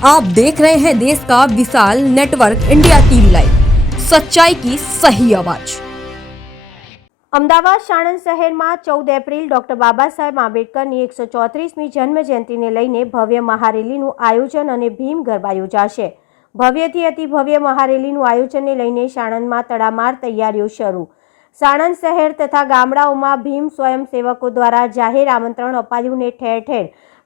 आप देख रहे हैं देश का विशाल नेटवर्क इंडिया टीवी लाइव, सच्चाई की सही आवाज। અમદાવાદ સાણંદ શહેરમાં 14 એપ્રિલ ડોક્ટર બાબા સાહેબ આંબેડકરની 134મી જન્મ જયંતિને લઈને ભવ્ય મહારેલીનું આયોજન અને ભીમ ગરબા યોજાશે। ભવ્યથી અતિ ભવ્ય મહારેલીનું આયોજનને લઈને સાણંદમાં તડામાર તૈયારીઓ શરૂ। સાણંદ શહેર તથા ગામડાઓમાં ભીમ સ્વયંસેવકો દ્વારા જાહેર આમંત્રણ અપાયું ને ઠેર ઠેર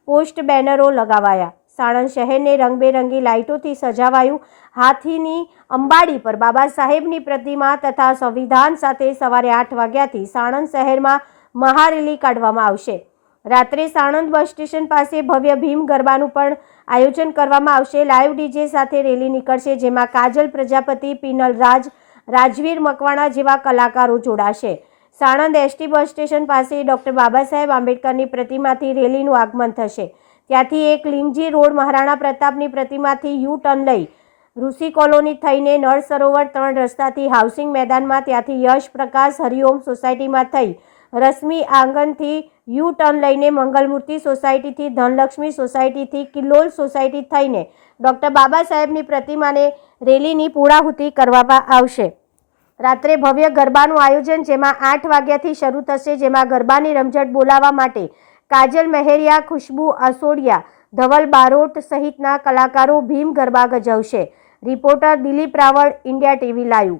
પોસ્ટ બેનરો લગાવાયા। સાણંદ શહેરને રંગબેરંગી લાઇટોથી સજાવાયું। હાથીની અંબાડી પર બાબા સાહેબની પ્રતિમા તથા સંવિધાન સાથે સવારે 8 વાગ્યાથી સાણંદ શહેરમાં મહારેલી કાઢવામાં આવશે। રાત્રે સાણંદ બસ સ્ટેશન પાસે ભવ્ય ભીમ ગરબાનું પણ આયોજન કરવામાં આવશે। લાઈવ ડીજે સાથે રેલી નીકળશે, જેમાં કાજલ પ્રજાપતિ, પિનલ રાજ, રાજવીર મકવાણા જેવા કલાકારો જોડાશે। સાણંદ એસટી બસ સ્ટેશન પાસે ડોક્ટર બાબા સાહેબ આંબેડકરની પ્રતિમાથી રેલીનું આગમન થશે। ત્યાંથી એક Limji road Maharana પ્રતાપની પ્રતિમાથી U turn લઈ ઋષિ કોલોની થઈને નળ સરોવર 3 રસ્તાથી હાઉસિંગ મેદાનમાં, ત્યાંથી યશ પ્રકાશ હરિઓમ સોસાયટીમાં થઈ રશ્મિ આંગણથી યુ ટર્ન લઈને મંગલમૂર્તિ સોસાયટીથી, ધનલક્ષ્મી સોસાયટીથી કિલ્લોલ સોસાયટી થઈને ડૉક્ટર બાબા સાહેબની પ્રતિમાને રેલીની પૂર્ણાહુતિ કરવામાં આવશે। રાત્રે ભવ્ય ગરબાનું આયોજન, જેમાં 8 વાગ્યાથી શરૂ થશે, જેમાં ગરબાની રમઝટ બોલાવવા માટે કાજલ મહેરિયા, ખુશ્બુ આસોડિયા, ધવલ બારોટ સહિતના કલાકારો ભીમ ગરબા ગજવશે। Reporter Dilip Raval, India TV live.